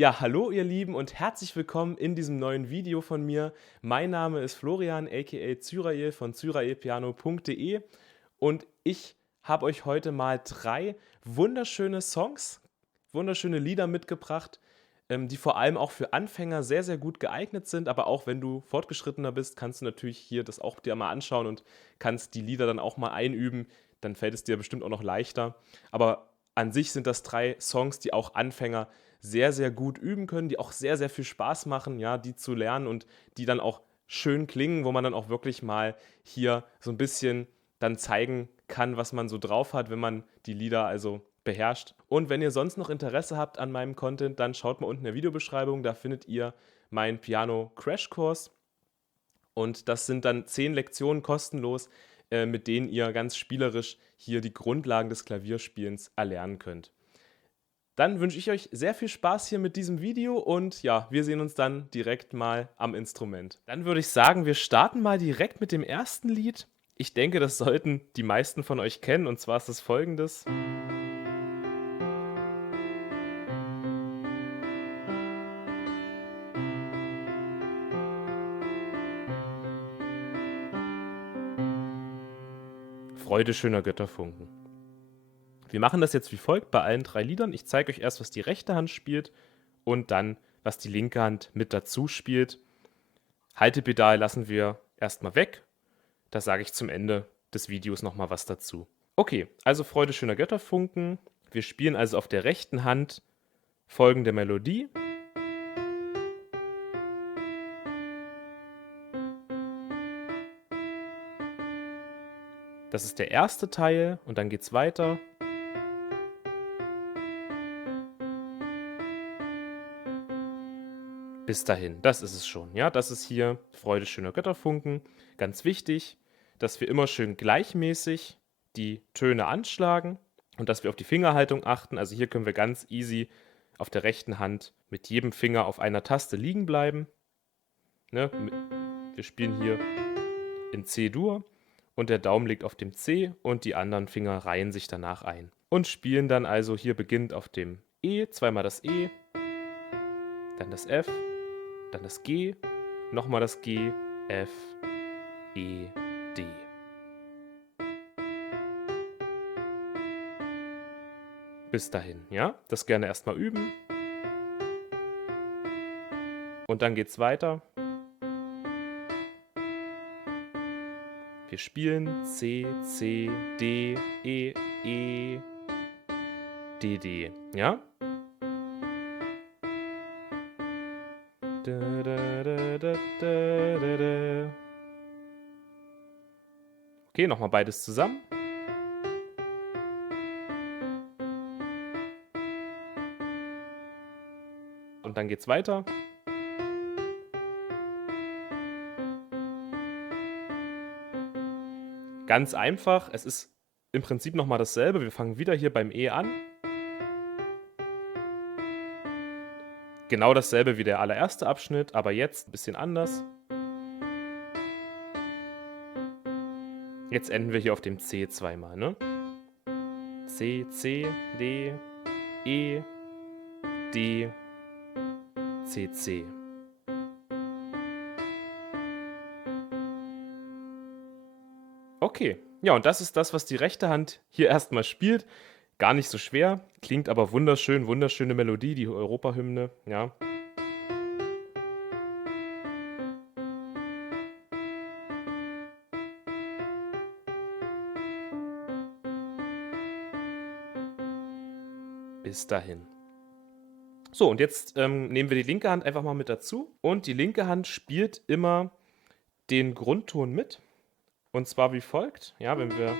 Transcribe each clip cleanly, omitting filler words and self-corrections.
Ja, hallo ihr Lieben und herzlich willkommen in diesem neuen Video von mir. Mein Name ist Florian, aka Cyrael von cyraelpiano.de und ich habe euch heute mal 3 wunderschöne Songs, wunderschöne Lieder mitgebracht, die vor allem auch für Anfänger sehr, sehr gut geeignet sind. Aber auch wenn du fortgeschrittener bist, kannst du natürlich hier das auch dir mal anschauen und kannst die Lieder dann auch mal einüben. Dann fällt es dir bestimmt auch noch leichter. Aber an sich sind das 3 Songs, die auch Anfänger sehr, sehr gut üben können, die auch sehr, sehr viel Spaß machen, ja, die zu lernen und die dann auch schön klingen, wo man dann auch wirklich mal hier so ein bisschen dann zeigen kann, was man so drauf hat, wenn man die Lieder also beherrscht. Und wenn ihr sonst noch Interesse habt an meinem Content, dann schaut mal unten in der Videobeschreibung, da findet ihr meinen Piano-Crashkurs. Und das sind dann 10 Lektionen kostenlos, mit denen ihr ganz spielerisch hier die Grundlagen des Klavierspielens erlernen könnt. Dann wünsche ich euch sehr viel Spaß hier mit diesem Video und ja, wir sehen uns dann direkt mal am Instrument. Dann würde ich sagen, wir starten mal direkt mit dem ersten Lied. Ich denke, das sollten die meisten von euch kennen, und zwar ist es folgendes. Freude schöner Götterfunken. Wir machen das jetzt wie folgt bei allen 3 Liedern. Ich zeige euch erst, was die rechte Hand spielt und dann, was die linke Hand mit dazu spielt. Haltepedal lassen wir erstmal weg. Da sage ich zum Ende des Videos nochmal was dazu. Okay, also Freude schöner Götterfunken. Wir spielen also auf der rechten Hand folgende Melodie. Das ist der erste Teil und dann geht's weiter. Bis dahin, das ist es schon. Ja, das ist hier Freude schöner Götterfunken. Ganz wichtig, dass wir immer schön gleichmäßig die Töne anschlagen und dass wir auf die Fingerhaltung achten. Also hier können wir ganz easy auf der rechten Hand mit jedem Finger auf einer Taste liegen bleiben. Ne? Wir spielen hier in C-Dur und der Daumen liegt auf dem C und die anderen Finger reihen sich danach ein. Und spielen dann also hier beginnend auf dem E, zweimal das E, dann das F, dann das G, nochmal das G, F, E, D. Bis dahin, ja? Das gerne erstmal üben. Und dann geht's weiter. Wir spielen C, C, D, E, E, D, D. Ja? Da, da, da, da, da, da, da. Okay, nochmal beides zusammen. Und dann geht's weiter. Ganz einfach, es ist im Prinzip nochmal dasselbe. Wir fangen wieder hier beim E an. Genau dasselbe wie der allererste Abschnitt, aber jetzt ein bisschen anders. Jetzt enden wir hier auf dem C zweimal, ne? C, C, D, E, D, C, C. Okay, ja, und das ist das, was die rechte Hand hier erstmal spielt. Gar nicht so schwer, klingt aber wunderschön, wunderschöne Melodie, die Europahymne, ja. Bis dahin. So, und jetzt nehmen wir die linke Hand einfach mal mit dazu. Und die linke Hand spielt immer den Grundton mit. Und zwar wie folgt. Ja, wenn wir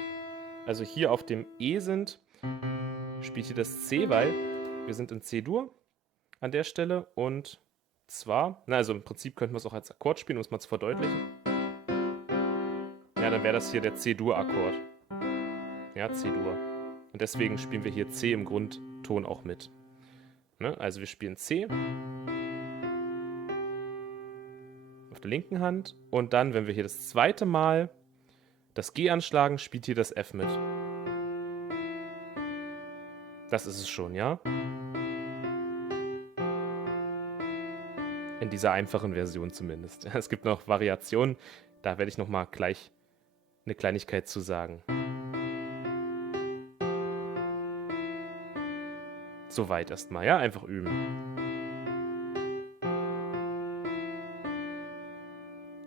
also hier auf dem E sind, spielt hier das C, weil wir sind in C-Dur an der Stelle. Und zwar, na, also im Prinzip könnten wir es auch als Akkord spielen, um es mal zu verdeutlichen. Ja, dann wäre das hier der C-Dur-Akkord. Ja, C-Dur. Und deswegen spielen wir hier C im Grundton auch mit. Ne? Also wir spielen C auf der linken Hand und dann, wenn wir hier das zweite Mal das G anschlagen, spielt hier das F mit. Das ist es schon, ja? In dieser einfachen Version zumindest. Es gibt noch Variationen, da werde ich nochmal gleich eine Kleinigkeit zu sagen. Soweit erstmal, ja? Einfach üben.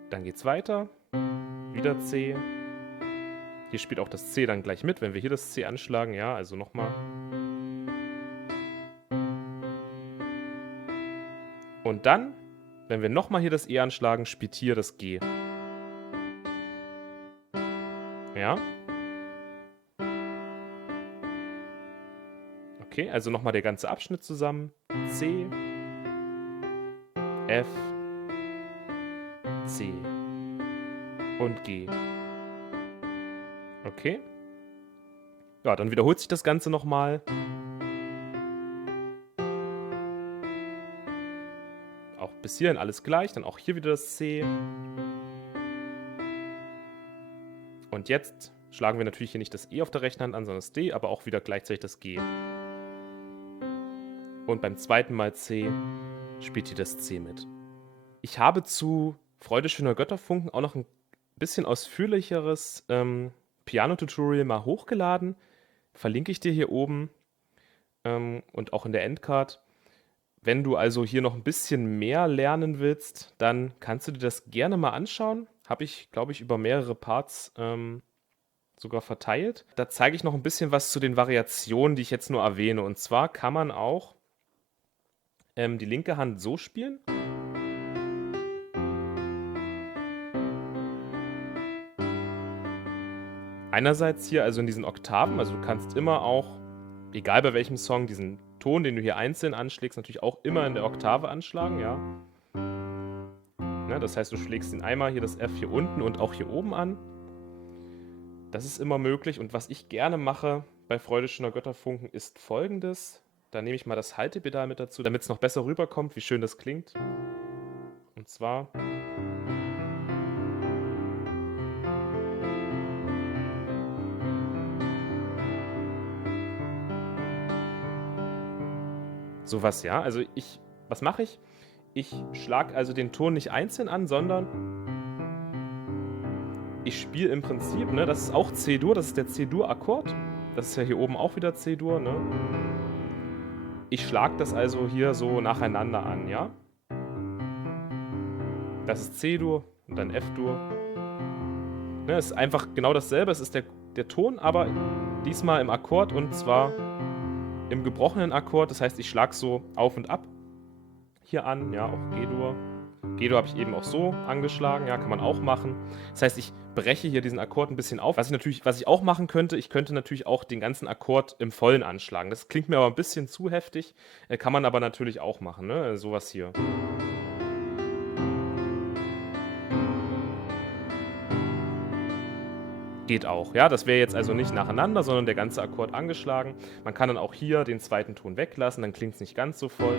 Dann geht's weiter. Wieder C. Hier spielt auch das C dann gleich mit, wenn wir hier das C anschlagen. Ja, also nochmal. Und dann, wenn wir nochmal hier das E anschlagen, spielt hier das G. Ja. Okay, also nochmal der ganze Abschnitt zusammen. C, F, C und G. Okay. Ja, dann wiederholt sich das Ganze nochmal. Auch bis hierhin alles gleich, dann auch hier wieder das C. Und jetzt schlagen wir natürlich hier nicht das E auf der rechten Hand an, sondern das D, aber auch wieder gleichzeitig das G. Und beim zweiten Mal C spielt hier das C mit. Ich habe zu Freude schöner Götterfunken auch noch ein bisschen ausführlicheres Piano-Tutorial mal hochgeladen. Verlinke ich dir hier oben und auch in der Endcard. Wenn du also hier noch ein bisschen mehr lernen willst, dann kannst du dir das gerne mal anschauen. Habe ich, glaube ich, über mehrere Parts sogar verteilt. Da zeige ich noch ein bisschen was zu den Variationen, die ich jetzt nur erwähne. Und zwar kann man auch die linke Hand so spielen. Einerseits hier also in diesen Oktaven, also du kannst immer auch, egal bei welchem Song, diesen Ton, den du hier einzeln anschlägst, natürlich auch immer in der Oktave anschlagen, ja. Das heißt, du schlägst ihn einmal hier das F hier unten und auch hier oben an. Das ist immer möglich und was ich gerne mache bei Freude schöner Götterfunken ist folgendes. Da nehme ich mal das Haltepedal mit dazu, damit es noch besser rüberkommt, wie schön das klingt. Und zwar... Sowas, ja. Also was mache ich? Ich schlage also den Ton nicht einzeln an, sondern ich spiele im Prinzip, ne, das ist auch C-Dur, das ist der C-Dur-Akkord. Das ist ja hier oben auch wieder C-Dur, ne? Ich schlage das also hier so nacheinander an, ja? Das ist C-Dur und dann F-Dur. Ne, es ist einfach genau dasselbe, es ist der Ton, aber diesmal im Akkord und zwar im gebrochenen Akkord. Das heißt, ich schlage so auf und ab hier an, ja, auch G-Dur. G-Dur habe ich eben auch so angeschlagen, ja, kann man auch machen. Das heißt, ich breche hier diesen Akkord ein bisschen auf. Was ich auch machen könnte, ich könnte natürlich auch den ganzen Akkord im Vollen anschlagen. Das klingt mir aber ein bisschen zu heftig, kann man aber natürlich auch machen, ne, sowas hier. Geht auch, ja, das wäre jetzt also nicht nacheinander, sondern der ganze Akkord angeschlagen. Man kann dann auch hier den zweiten Ton weglassen, dann klingt es nicht ganz so voll.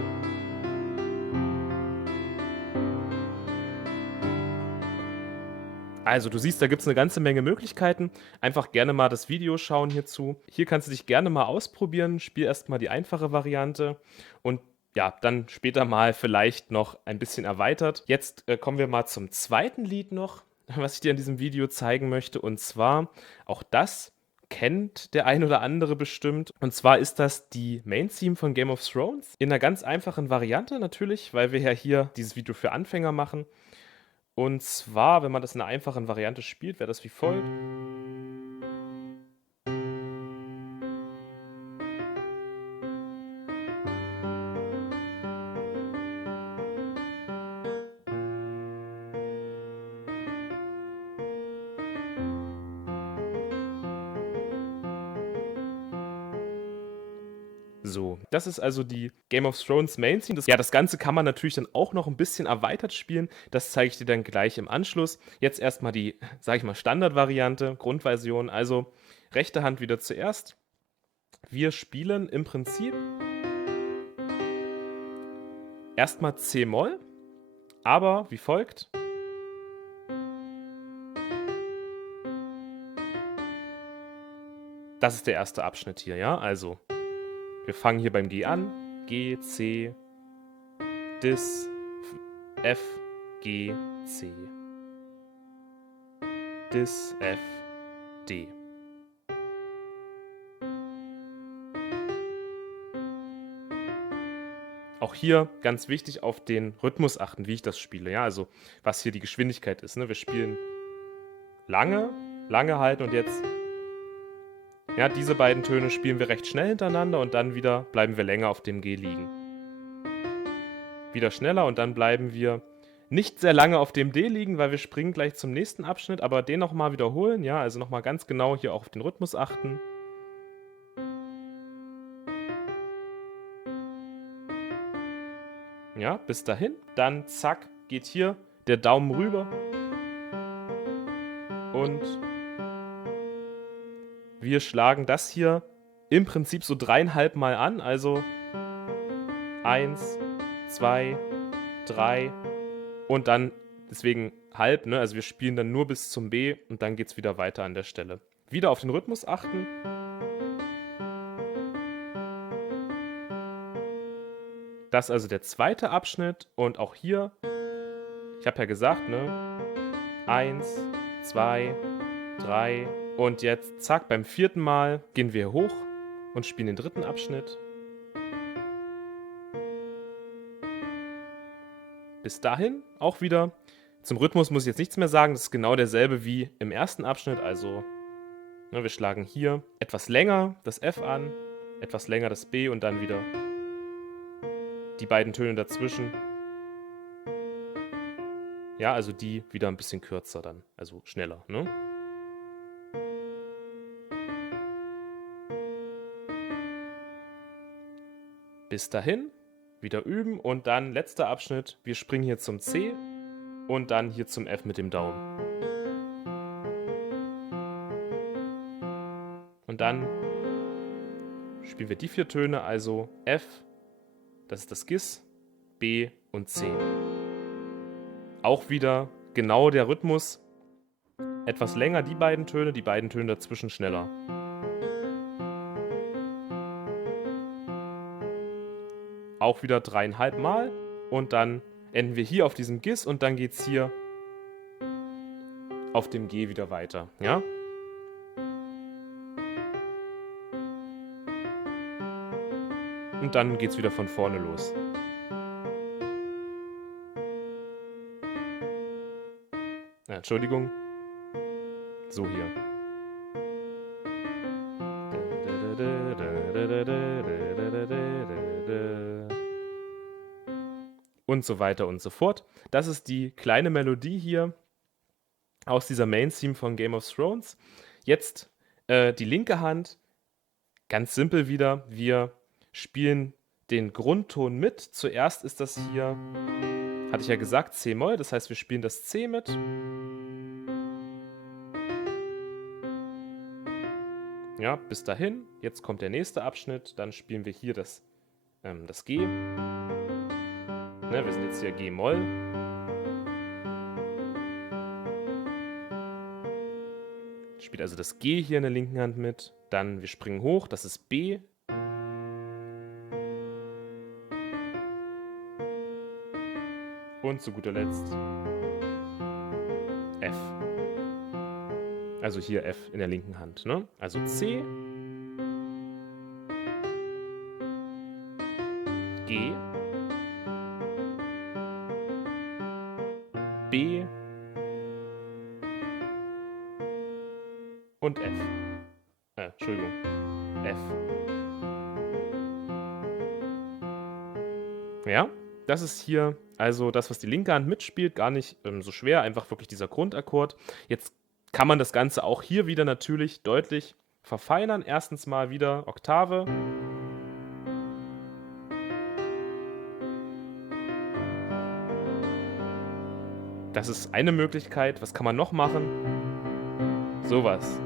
Also du siehst, da gibt es eine ganze Menge Möglichkeiten. Einfach gerne mal das Video schauen hierzu. Hier kannst du dich gerne mal ausprobieren. Spiel erstmal die einfache Variante und ja, dann später mal vielleicht noch ein bisschen erweitert. Jetzt kommen wir mal zum zweiten Lied noch, was ich dir in diesem Video zeigen möchte. Und zwar, auch das kennt der ein oder andere bestimmt. Und zwar ist das die Main-Theme von Game of Thrones. In einer ganz einfachen Variante natürlich, weil wir ja hier dieses Video für Anfänger machen. Und zwar, wenn man das in einer einfachen Variante spielt, wäre das wie folgt. So, das ist also die Game of Thrones Main Theme. Das Ganze kann man natürlich dann auch noch ein bisschen erweitert spielen. Das zeige ich dir dann gleich im Anschluss. Jetzt erstmal die, sage ich mal, Standardvariante, Grundversion. Also rechte Hand wieder zuerst. Wir spielen im Prinzip erstmal C-Moll, aber wie folgt. Das ist der erste Abschnitt hier, ja? Also, wir fangen hier beim G an. G, C, Dis, F, G, C. Dis, F, D. Auch hier ganz wichtig auf den Rhythmus achten, wie ich das spiele. Ja, also was hier die Geschwindigkeit ist. Ne? Wir spielen lange halten und jetzt, ja, diese beiden Töne spielen wir recht schnell hintereinander und dann wieder bleiben wir länger auf dem G liegen. Wieder schneller und dann bleiben wir nicht sehr lange auf dem D liegen, weil wir springen gleich zum nächsten Abschnitt, aber den nochmal wiederholen. Ja, also nochmal ganz genau hier auch auf den Rhythmus achten. Ja, bis dahin. Dann zack, geht hier der Daumen rüber. Und wir schlagen das hier im Prinzip so 3,5 Mal an. Also 1, 2, 3 und dann deswegen halb. Ne? Also wir spielen dann nur bis zum B und dann geht es wieder weiter an der Stelle. Wieder auf den Rhythmus achten. Das ist also der zweite Abschnitt und auch hier, ich habe ja gesagt, ne, 1, 2, 3 und jetzt, zack, beim vierten Mal gehen wir hoch und spielen den dritten Abschnitt. Bis dahin auch wieder. Zum Rhythmus muss ich jetzt nichts mehr sagen, das ist genau derselbe wie im ersten Abschnitt, also ne, wir schlagen hier etwas länger das F an, etwas länger das B und dann wieder die beiden Töne dazwischen. Ja, also die wieder ein bisschen kürzer dann, also schneller, ne? Bis dahin, wieder üben und dann letzter Abschnitt, wir springen hier zum C und dann hier zum F mit dem Daumen. Und dann spielen wir die 4 Töne, also F, das ist das Gis, B und C. Auch wieder genau der Rhythmus, etwas länger die beiden Töne dazwischen schneller. Auch wieder 3,5 Mal und dann enden wir hier auf diesem Gis und dann geht es hier auf dem G wieder weiter. Ja? Und dann geht es wieder von vorne los. Entschuldigung. So hier. Und so weiter und so fort. Das ist die kleine Melodie hier aus dieser Main-Theme von Game of Thrones. Jetzt die linke Hand. Ganz simpel wieder. Wir spielen den Grundton mit. Zuerst ist das hier, hatte ich ja gesagt, C-Moll. Das heißt, wir spielen das C mit. Ja, bis dahin. Jetzt kommt der nächste Abschnitt. Dann spielen wir hier das G. Ne, wir sind jetzt hier G-Moll. Spielt also das G hier in der linken Hand mit. Dann wir springen hoch. Das ist B. Und zu guter Letzt F. Also hier F in der linken Hand. Ne? Also C, G, B und F. Entschuldigung, F. Ja, das ist hier also das, was die linke Hand mitspielt, gar nicht so schwer, einfach wirklich dieser Grundakkord. Jetzt kann man das Ganze auch hier wieder natürlich deutlich verfeinern. Erstens mal wieder Oktave. Das ist eine Möglichkeit. Was kann man noch machen? Sowas.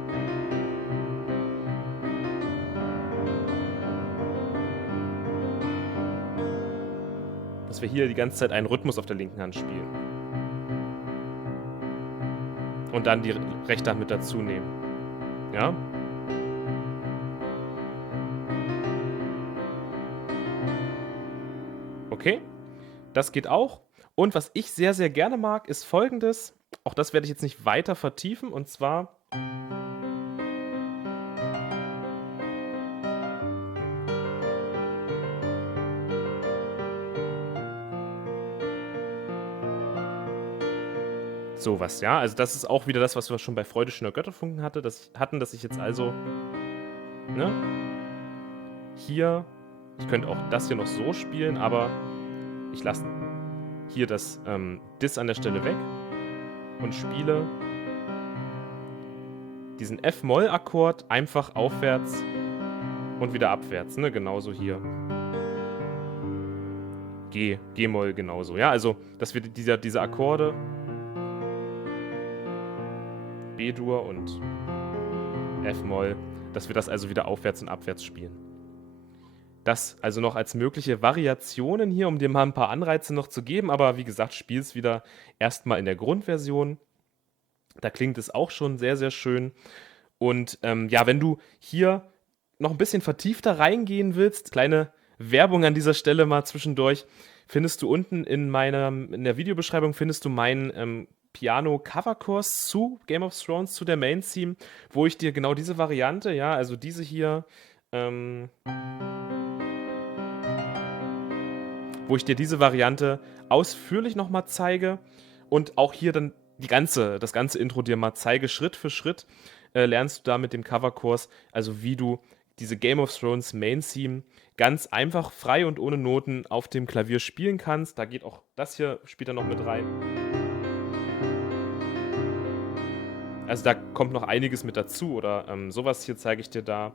Dass wir hier die ganze Zeit einen Rhythmus auf der linken Hand spielen. Und dann die rechte Hand mit dazu nehmen. Ja? Okay, das geht auch. Und was ich sehr, sehr gerne mag, ist Folgendes. Auch das werde ich jetzt nicht weiter vertiefen. Und zwar sowas, ja. Also das ist auch wieder das, was wir schon bei Freude schöner Götterfunken hatten, dass ich jetzt also, ne, hier, ich könnte auch das hier noch so spielen, aber ich lasse hier das Dis an der Stelle weg und spiele diesen F-Moll-Akkord einfach aufwärts und wieder abwärts, ne, genauso hier. G-Moll genauso, ja, also, dass wir diese Akkorde B-Dur und F-Moll, dass wir das also wieder aufwärts und abwärts spielen. Das also noch als mögliche Variationen hier, um dir mal ein paar Anreize noch zu geben, aber wie gesagt, spiel's wieder erstmal in der Grundversion. Da klingt es auch schon sehr, sehr schön. Und ja, wenn du hier noch ein bisschen vertiefter reingehen willst, kleine Werbung an dieser Stelle mal zwischendurch, findest du unten in der Videobeschreibung findest du meinen Piano-Cover-Kurs zu Game of Thrones, zu der Main-Theme, wo ich dir genau diese Variante, ja, also diese hier, wo ich dir diese Variante ausführlich nochmal zeige und auch hier dann das ganze Intro dir mal zeige, Schritt für Schritt, lernst du da mit dem Coverkurs, also wie du diese Game of Thrones Main Theme ganz einfach, frei und ohne Noten auf dem Klavier spielen kannst. Da geht auch das hier später noch mit rein. Also da kommt noch einiges mit dazu oder sowas hier zeige ich dir da.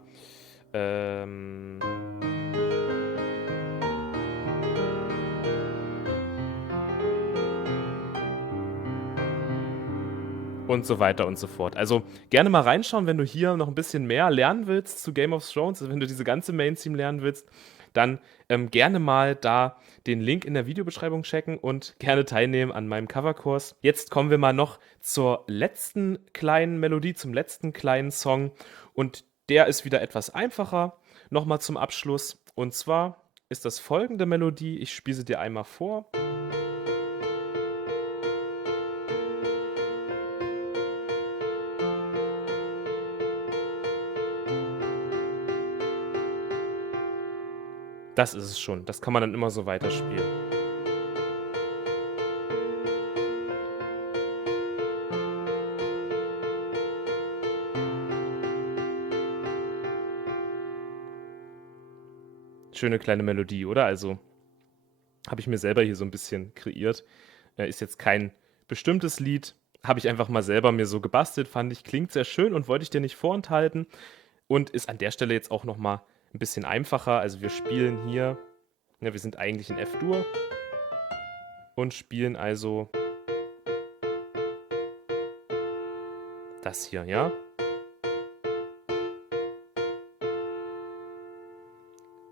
Und so weiter und so fort. Also gerne mal reinschauen, wenn du hier noch ein bisschen mehr lernen willst zu Game of Thrones, also wenn du diese ganze Main-Theme lernen willst, dann gerne mal da den Link in der Videobeschreibung checken und gerne teilnehmen an meinem Coverkurs. Jetzt kommen wir mal noch zur letzten kleinen Melodie, zum letzten kleinen Song und der ist wieder etwas einfacher. Nochmal zum Abschluss und zwar ist das folgende Melodie, ich spiele sie dir einmal vor. Das ist es schon. Das kann man dann immer so weiterspielen. Schöne kleine Melodie, oder? Also habe ich mir selber hier so ein bisschen kreiert. Ist jetzt kein bestimmtes Lied, habe ich einfach mal selber mir so gebastelt, fand ich, klingt sehr schön und wollte ich dir nicht vorenthalten und ist an der Stelle jetzt auch noch mal ein bisschen einfacher. Also wir spielen hier, ja, wir sind eigentlich in F-Dur und spielen also das hier, ja?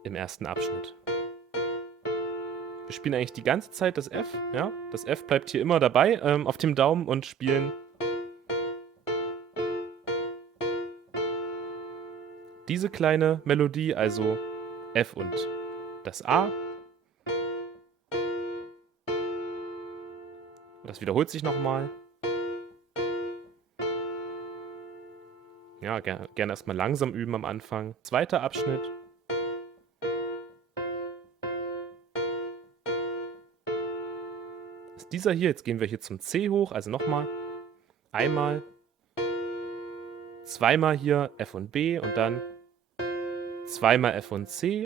Im ersten Abschnitt. Wir spielen eigentlich die ganze Zeit das F, ja? Das F bleibt hier immer dabei auf dem Daumen und spielen diese kleine Melodie, also F und das A. Das wiederholt sich nochmal. Ja, gerne erstmal langsam üben am Anfang. Zweiter Abschnitt. Ist dieser hier, jetzt gehen wir hier zum C hoch, also nochmal. Einmal. Zweimal hier F und B und dann zweimal F und C.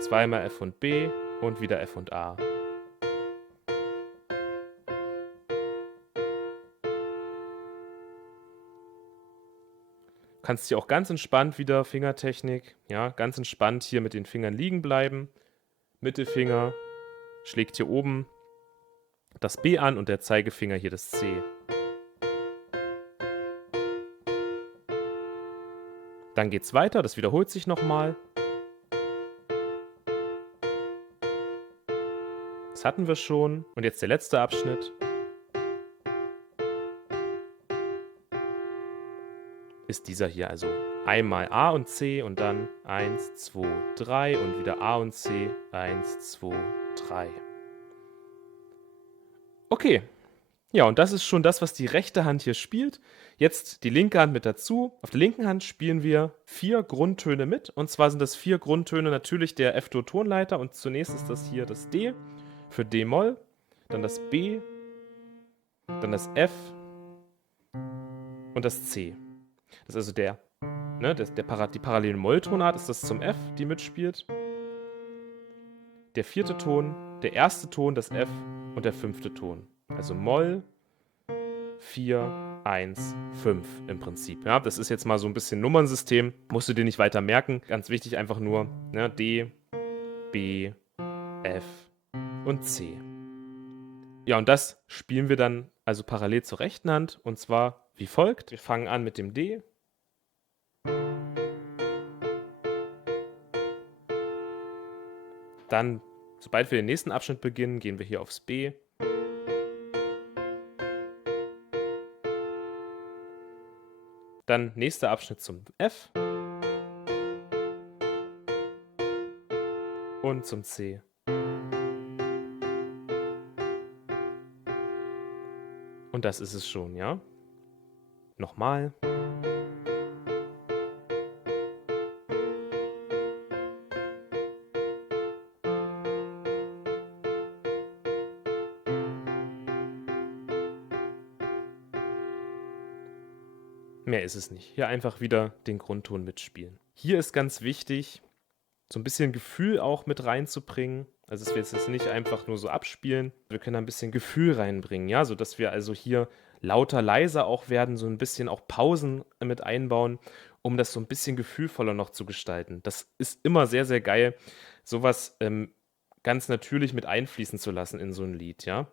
Zweimal F und B und wieder F und A. Du kannst hier auch ganz entspannt wieder Fingertechnik, ja, ganz entspannt hier mit den Fingern liegen bleiben. Mittelfinger schlägt hier oben das B an und der Zeigefinger hier das C. Dann geht's weiter, das wiederholt sich nochmal. Das hatten wir schon. Und jetzt der letzte Abschnitt. Ist dieser hier, also einmal A und C und dann 1, 2, 3 und wieder A und C, 1, 2, 3. Okay. Ja, und das ist schon das, was die rechte Hand hier spielt. Jetzt die linke Hand mit dazu. Auf der linken Hand spielen wir 4 Grundtöne mit. Und zwar sind das 4 Grundtöne natürlich der F-Dur-Tonleiter. Und zunächst ist das hier das D für D-Moll, dann das B, dann das F und das C. Das ist also die parallele Molltonart ist das zum F, die mitspielt. Der 4. Ton, der 1. Ton, das F und der 5. Ton. Also Moll, 4, 1, 5 im Prinzip. Ja, das ist jetzt mal so ein bisschen Nummernsystem. Musst du dir nicht weiter merken. Ganz wichtig einfach nur D, B, F und C. Ja, und das spielen wir dann also parallel zur rechten Hand. Und zwar wie folgt. Wir fangen an mit dem D. Dann, sobald wir den nächsten Abschnitt beginnen, gehen wir hier aufs B. Dann nächster Abschnitt zum F. Und zum C. Und das ist es schon, ja? Nochmal. Mehr ist es nicht. Hier einfach wieder den Grundton mitspielen. Hier ist ganz wichtig, so ein bisschen Gefühl auch mit reinzubringen. Also es wird jetzt nicht einfach nur so abspielen. Wir können da ein bisschen Gefühl reinbringen, ja, sodass wir also hier lauter, leiser auch werden, so ein bisschen auch Pausen mit einbauen, um das so ein bisschen gefühlvoller noch zu gestalten. Das ist immer sehr, sehr geil, sowas ganz natürlich mit einfließen zu lassen in so ein Lied, ja.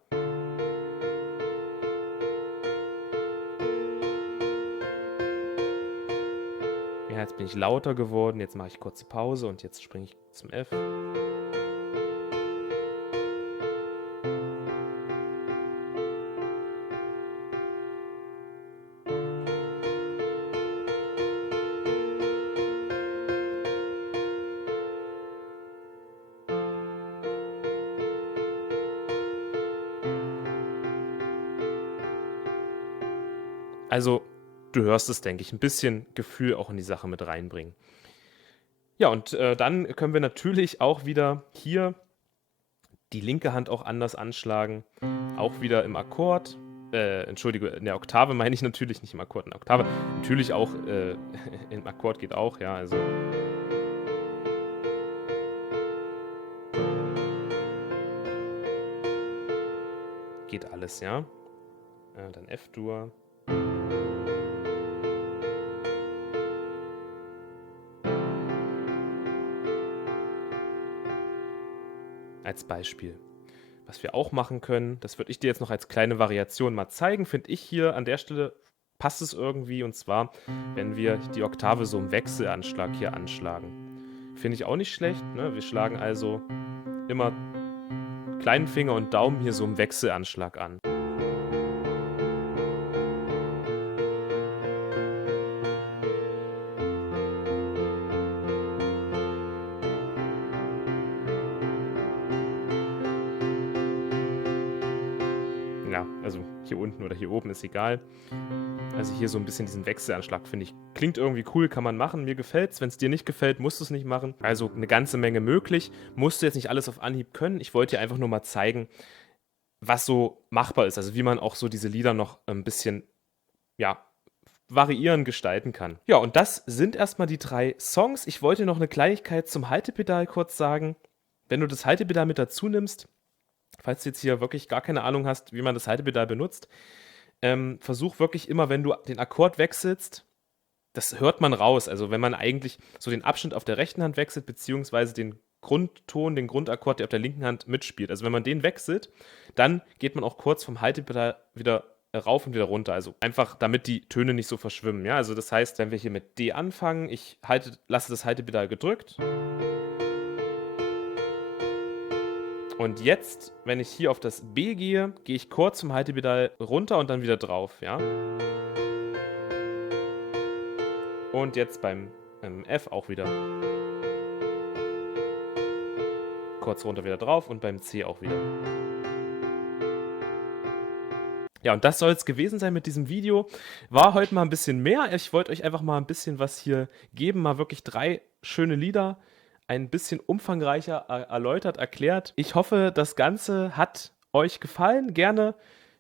Ja, jetzt bin ich lauter geworden, jetzt mache ich kurze Pause und jetzt springe ich zum F. Also, du hörst es, denke ich, ein bisschen Gefühl auch in die Sache mit reinbringen. Ja, und dann können wir natürlich auch wieder hier die linke Hand auch anders anschlagen. Auch wieder im Akkord. Entschuldige, in der Oktave meine ich natürlich, nicht im Akkord, in der Oktave. Natürlich auch im Akkord geht auch, ja, also. Geht alles, ja. Dann F-Dur. Als Beispiel. Was wir auch machen können, das würde ich dir jetzt noch als kleine Variation mal zeigen, finde ich hier an der Stelle passt es irgendwie, und zwar, wenn wir die Oktave so im Wechselanschlag hier anschlagen. Finde ich auch nicht schlecht, ne? Wir schlagen also immer kleinen Finger und Daumen hier so im Wechselanschlag an. Ja, also hier unten oder hier oben ist egal. Also hier so ein bisschen diesen Wechselanschlag, finde ich, klingt irgendwie cool, kann man machen. Mir gefällt's. Wenn es dir nicht gefällt, musst du es nicht machen. Also eine ganze Menge möglich. Musst du jetzt nicht alles auf Anhieb können. Ich wollte dir einfach nur mal zeigen, was so machbar ist. Also wie man auch so diese Lieder noch ein bisschen, ja, variieren, gestalten kann. Ja, und das sind erstmal die 3 Songs. Ich wollte noch eine Kleinigkeit zum Haltepedal kurz sagen. Wenn du das Haltepedal mit dazu nimmst, falls du jetzt hier wirklich gar keine Ahnung hast, wie man das Haltepedal benutzt, versuch wirklich immer, wenn du den Akkord wechselst, das hört man raus. Also wenn man eigentlich so den Abschnitt auf der rechten Hand wechselt, beziehungsweise den Grundton, den Grundakkord, der auf der linken Hand mitspielt. Also wenn man den wechselt, dann geht man auch kurz vom Haltepedal wieder rauf und wieder runter. Also einfach, damit die Töne nicht so verschwimmen. Ja, also das heißt, wenn wir hier mit D anfangen, lasse das Haltepedal gedrückt. Und jetzt, wenn ich hier auf das B gehe, gehe ich kurz vom Haltepedal runter und dann wieder drauf, ja. Und jetzt beim F auch wieder. Kurz runter wieder drauf und beim C auch wieder. Ja, und das soll es gewesen sein mit diesem Video. War heute mal ein bisschen mehr. Ich wollte euch einfach mal ein bisschen was hier geben, mal wirklich 3 schöne Lieder ein bisschen umfangreicher erläutert, erklärt. Ich hoffe, das Ganze hat euch gefallen. Gerne,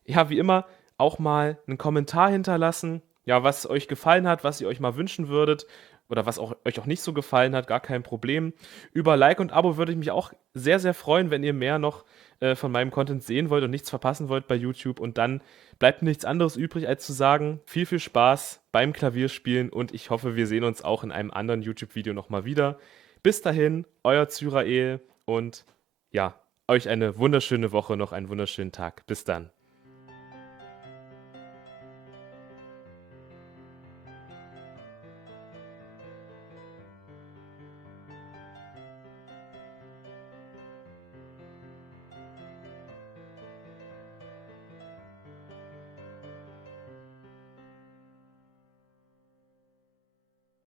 ja, wie immer, auch mal einen Kommentar hinterlassen, ja, was euch gefallen hat, was ihr euch mal wünschen würdet oder was euch auch nicht so gefallen hat, gar kein Problem. Über Like und Abo würde ich mich auch sehr, sehr freuen, wenn ihr mehr noch, von meinem Content sehen wollt und nichts verpassen wollt bei YouTube. Und dann bleibt mir nichts anderes übrig, als zu sagen, viel, viel Spaß beim Klavierspielen und ich hoffe, wir sehen uns auch in einem anderen YouTube-Video noch mal wieder. Bis dahin, euer Zyrael und ja, euch eine wunderschöne Woche, noch einen wunderschönen Tag. Bis dann.